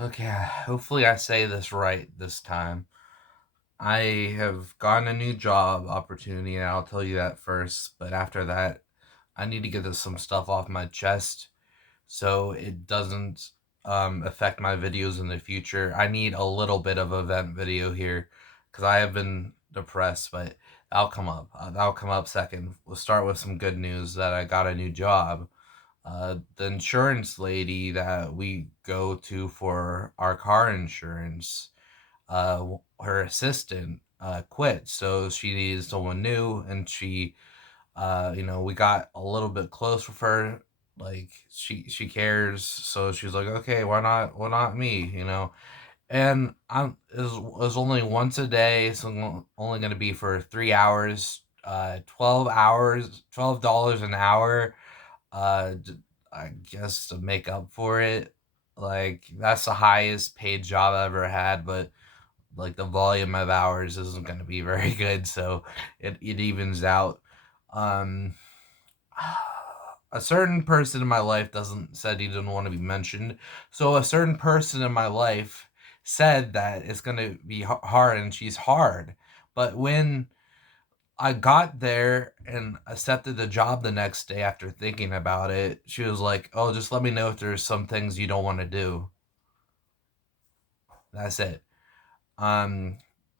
Okay, hopefully I say this right this time. I have gotten a new job opportunity, and I'll tell you that first. But after that, I need to get this some stuff off my chest so it doesn't affect my videos in the future. I need a little bit of event video here because I have been depressed, but that'll come up. That'll come up second. We'll start with some good news that I got a new job. The insurance lady that we go to for our car insurance, her assistant quit, so she needed someone new, and we got a little bit close with her. Like she cares, so she's like, okay, why not me? And it was only once a day, so only going to be for 3 hours, 12 hours, $12 an hour. uh I guess to make up for it. Like that's the highest paid job I ever had, but like the volume of hours isn't going to be very good, so it evens out. um a certain person in my life doesn't said he didn't want to be mentioned, so a certain person in my life said that it's going to be hard, and she's hard. But when I got there and accepted the job the next day after thinking about it, she was like, "Oh, just let me know if there's some things you don't want to do." That's it. Um,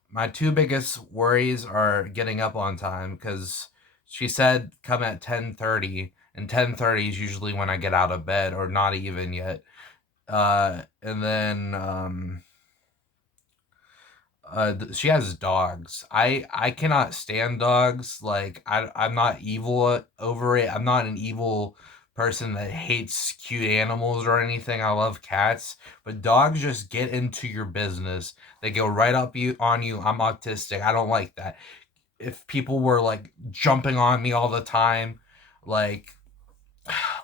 my two biggest worries are getting up on time because she said come at 10:30, and 10:30 is usually when I get out of bed, or not even yet. And then she has dogs. I cannot stand dogs. Like I'm not evil over it. I'm not an evil person that hates cute animals or anything. I love cats, but dogs just get into your business. They go right up you on you. I'm autistic. I don't like that. If people were like jumping on me all the time, like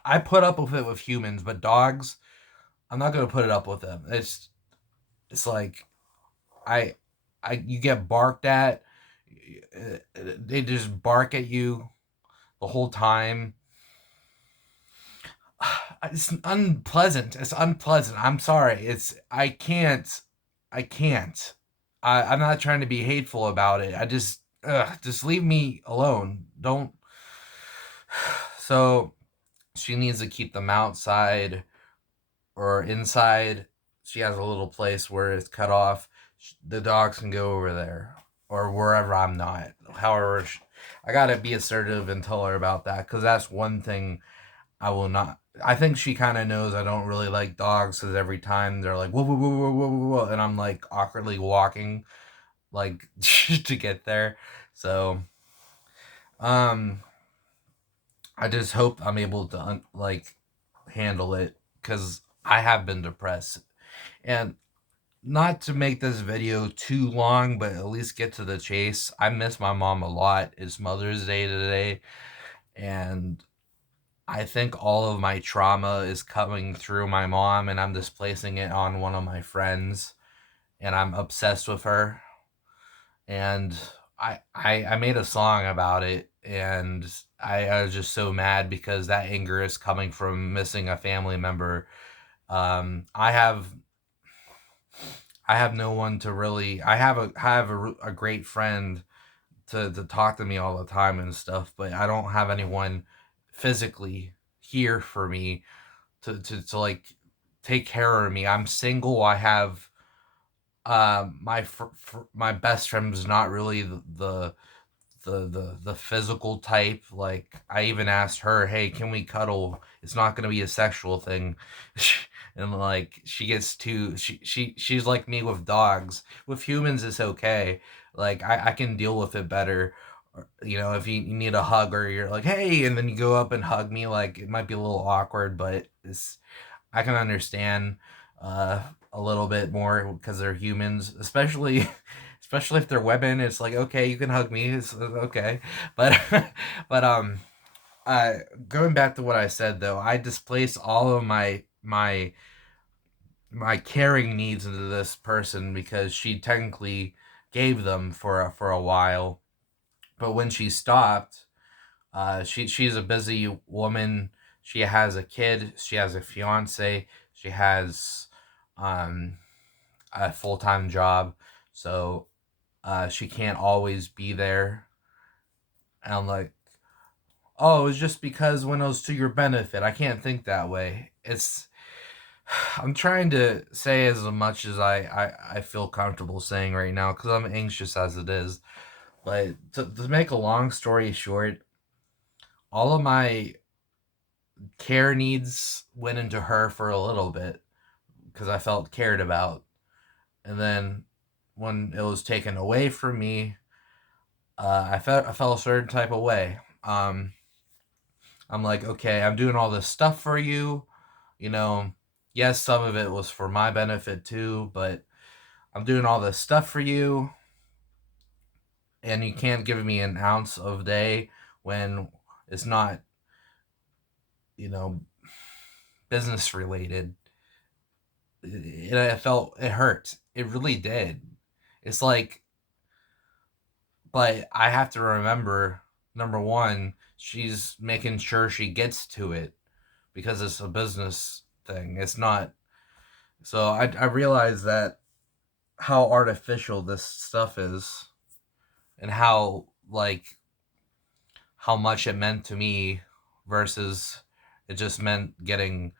I put up with it with humans, but dogs, I'm not gonna put it up with them. It's like I you get barked at. They just bark at you the whole time. It's unpleasant. It's unpleasant. I'm sorry. It's I can't. I can't. I'm not trying to be hateful about it. I just leave me alone. Don't. So she needs to keep them outside or inside. She has a little place where it's cut off. The dogs can go over there or wherever I'm not. However, I gotta be assertive and tell her about that because that's one thing I will not. I think she kind of knows I don't really like dogs because every time they're like whoa whoa whoa whoa whoa whoa, whoa, and I'm like awkwardly walking like to get there. So um, I just hope I'm able to like handle it because I have been depressed. And not to make this video too long, but at least get to the chase. I miss my mom a lot. It's Mother's Day today, and I think all of my trauma is coming through my mom, and I'm displacing it on one of my friends, and I'm obsessed with her. And I made a song about it, and I was just so mad because that anger is coming from missing a family member. I have no one to really. I have a great friend to talk to me all the time and stuff, but I don't have anyone physically here for me to like take care of me. I'm single. I have my best friend is not really the physical type. Like I even asked her, "Hey, can we cuddle? It's not going to be a sexual thing." And like she gets too she's like me with dogs. With humans it's okay. Like I can deal with it better. If you need a hug or you're like, "Hey," and then you go up and hug me, like it might be a little awkward, but it's I can understand uh, a little bit more because they're humans, especially if they're women. It's like okay, you can hug me, it's okay, but but uh, going back to what I said though, I displaced all of my caring needs into this person because she technically gave them for a while, but when she stopped, she's a busy woman. She has a kid. She has a fiance. She has um, a full time job, so she can't always be there. And I'm like, oh, it's just because when it was to your benefit. I can't think that way. I'm trying to say as much as I feel comfortable saying right now because I'm anxious as it is. But to make a long story short, all of my care needs went into her for a little bit because I felt cared about. And then when it was taken away from me, I felt a certain type of way. I'm like, okay, I'm doing all this stuff for you. You know, yes, some of it was for my benefit too, but I'm doing all this stuff for you, and you can't give me an ounce of day when it's not, you know, business related. It felt it hurt. It really did. It's like, but I have to remember number one, she's making sure she gets to it because it's a business thing. It's not. So I realize that how artificial this stuff is and how much it meant to me versus it just meant getting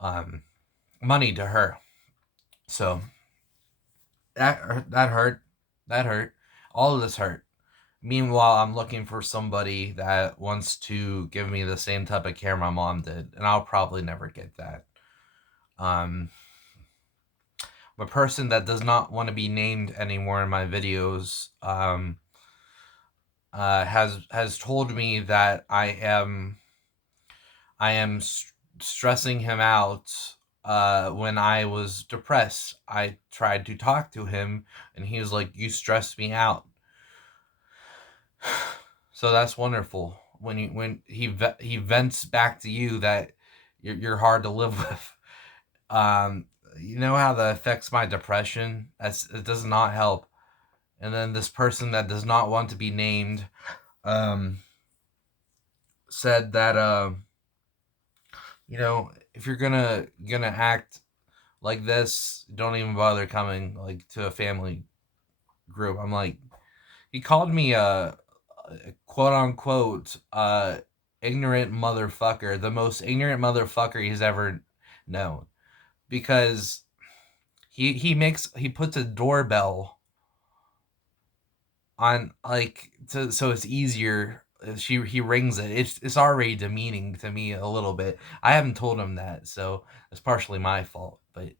um money to her. So that hurt. That hurt. All of this hurt. Meanwhile, I'm looking for somebody that wants to give me the same type of care my mom did, and I'll probably never get that. Um, a person that does not want to be named anymore in my videos has told me that I am stressing him out. When I was depressed, I tried to talk to him, and he was like, "You stress me out." So that's wonderful when he vents back to you that you're hard to live with. Um, you know how that affects my depression. It does not help. And then this person that does not want to be named um, said that if you're gonna act like this, don't even bother coming like to a family group. I'm like, he called me a quote unquote ignorant motherfucker, the most ignorant motherfucker he's ever known, because he puts a doorbell on like so it's easier. He rings it. It's already demeaning to me a little bit. I haven't told him that, so it's partially my fault. But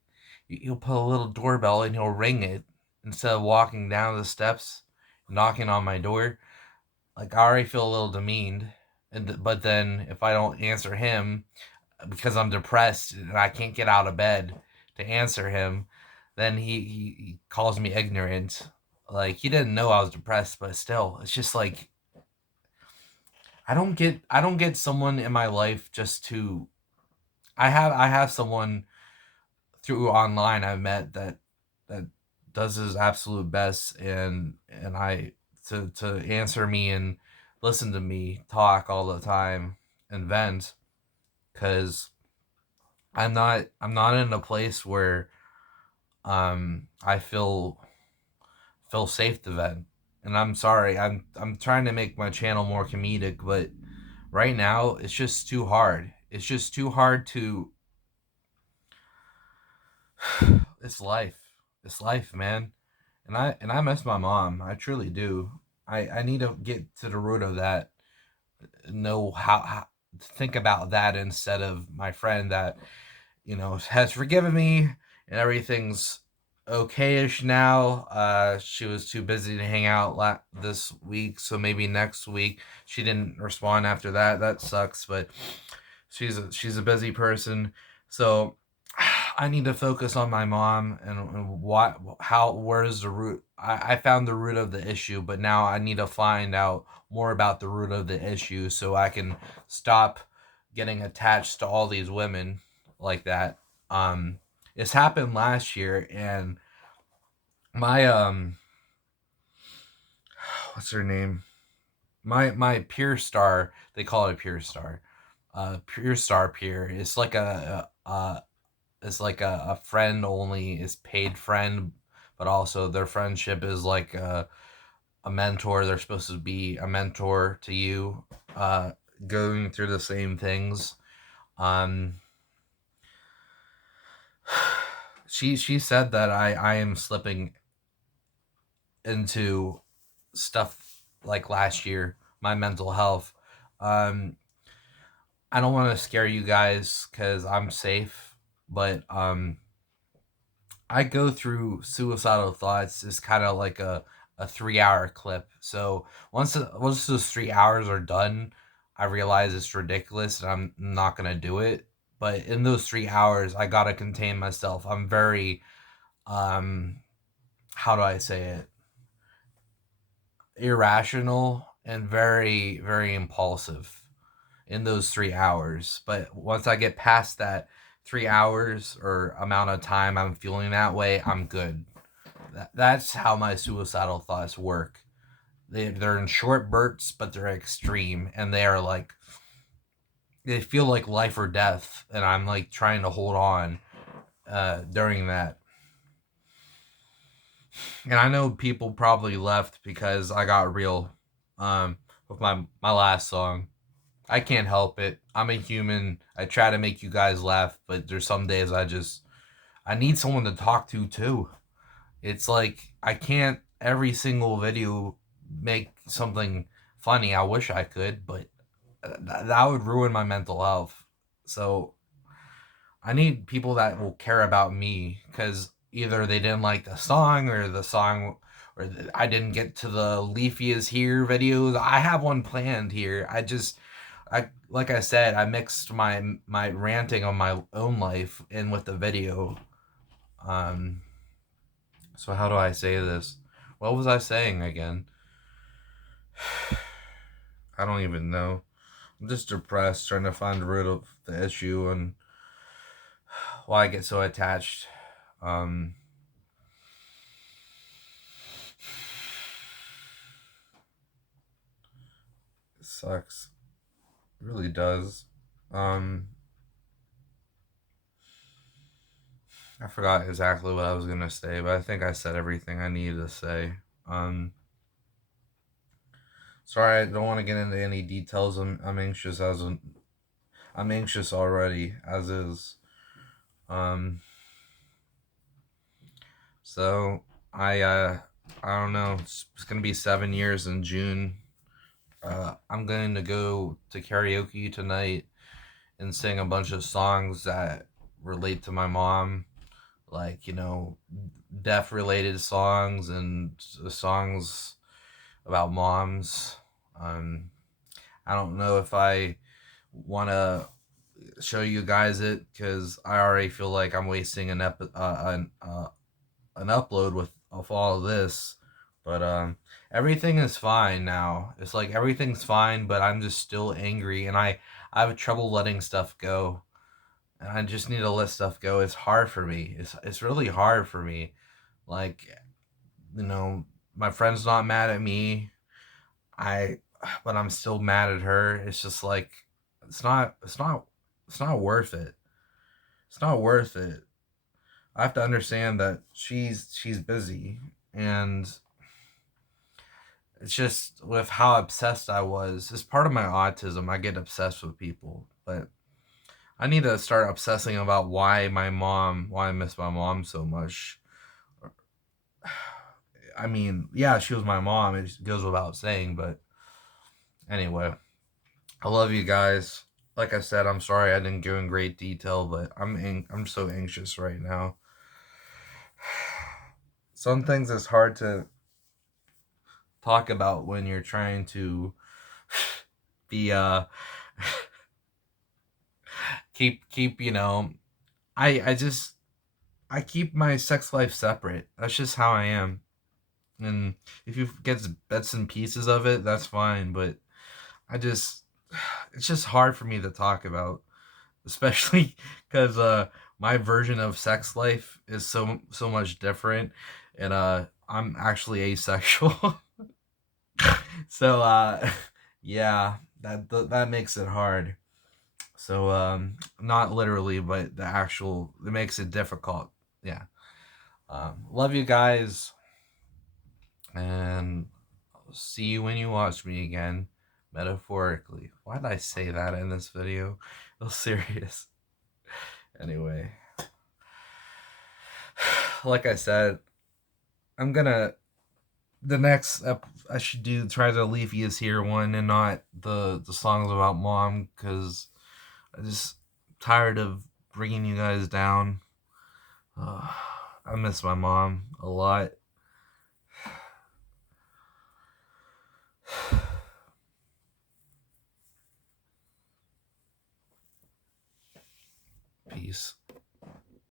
he'll put a little doorbell and he'll ring it instead of walking down the steps, knocking on my door. Like I already feel a little demeaned, but then if I don't answer him because I'm depressed and I can't get out of bed to answer him, then he calls me ignorant. Like he didn't know I was depressed, but still, it's just like I don't get someone in my life just to I have someone through online I've met that does his absolute best and I to answer me and listen to me talk all the time and vent because I'm not in a place where I feel safe to vent. And I'm sorry, I'm trying to make my channel more comedic, but right now it's just too hard. It's just too hard to it's life. It's life, man. And I miss my mom. I truly do. I need to get to the root of that. Know how think about that instead of my friend that has forgiven me and everything's okayish now. She was too busy to hang out this week, so maybe next week. She didn't respond after that. That sucks, but she's a busy person. So I need to focus on my mom and where's the root. I found the root of the issue, but now I need to find out more about the root of the issue so I can stop getting attached to all these women like that. Um, this happened last year, and my what's her name? My peer star. They call it a peer star. Peer star peer. It's like is like a friend only is paid friend, but also their friendship is like a mentor. They're supposed to be a mentor to you, uh, going through the same things. Um, she said that I am slipping into stuff like last year, my mental health. Um, I don't want to scare you guys because I'm safe, but I go through suicidal thoughts is kind of like a 3 hour clip. So once those 3 hours are done, I realize it's ridiculous and I'm not gonna do it. But in those 3 hours, I gotta contain myself. I'm very how do I say it, irrational and very impulsive in those 3 hours. But once I get past that 3 hours or amount of time I'm feeling that way, I'm good. That's how my suicidal thoughts work. They're in short bursts, but they're extreme, and they are like they feel like life or death, and I'm like trying to hold on during that. And I know people probably left because I got real with my last song. I can't help it. I'm a human. I try to make you guys laugh, but there's some days I need someone to talk to too. It's like I can't every single video make something funny. I wish I could, but that would ruin my mental health. So I need people that will care about me because either they didn't like the song, or I didn't get to the Leafy is here videos. I have one planned here. I like I said, I mixed my ranting on my own life in with the video. Um, so how do I say this? What was I saying again? I don't even know. I'm just depressed, trying to find the root of the issue and why I get so attached. Um, it sucks. It really does. Um, I forgot exactly what I was gonna say, but I think I said everything I needed to say. Um, Sorry, I don't want to get into any details. I'm anxious I'm anxious already as is. Um, so I don't know. It's gonna be 7 years in June. I'm going to go to karaoke tonight and sing a bunch of songs that relate to my mom, like death related songs and songs about moms. Um, I don't know if I want to show you guys it because I already feel like I'm wasting an upload with of all of this. But everything is fine now. It's like everything's fine, but I'm just still angry, and I have trouble letting stuff go, and I just need to let stuff go. It's hard for me. It's really hard for me. Like you know, my friend's not mad at me. I but I'm still mad at her. It's just like it's not worth it. It's not worth it. I have to understand that she's busy, and it's just with how obsessed I was. It's part of my autism. I get obsessed with people, but I need to start obsessing about why I miss my mom so much. I mean, yeah, she was my mom. It goes without saying, but anyway, I love you guys. Like I said, I'm sorry I didn't go in great detail, but I'm so anxious right now. Some things it's hard to talk about when you're trying to be keep I just I keep my sex life separate. That's just how I am. And if you get bits and pieces of it, that's fine, but I just it's just hard for me to talk about, especially cuz my version of sex life is so much different, and I'm actually asexual. So yeah, that makes it hard. So not literally, but the actual, it makes it difficult. Yeah. Love you guys, and I'll see you when you watch me again, metaphorically. Why did I say that in this video? It was serious. Anyway, like I said, I'm gonna the next I should do try the Leafy is Here one and not the songs about mom, because I just tired of bringing you guys down. I miss my mom a lot. Peace.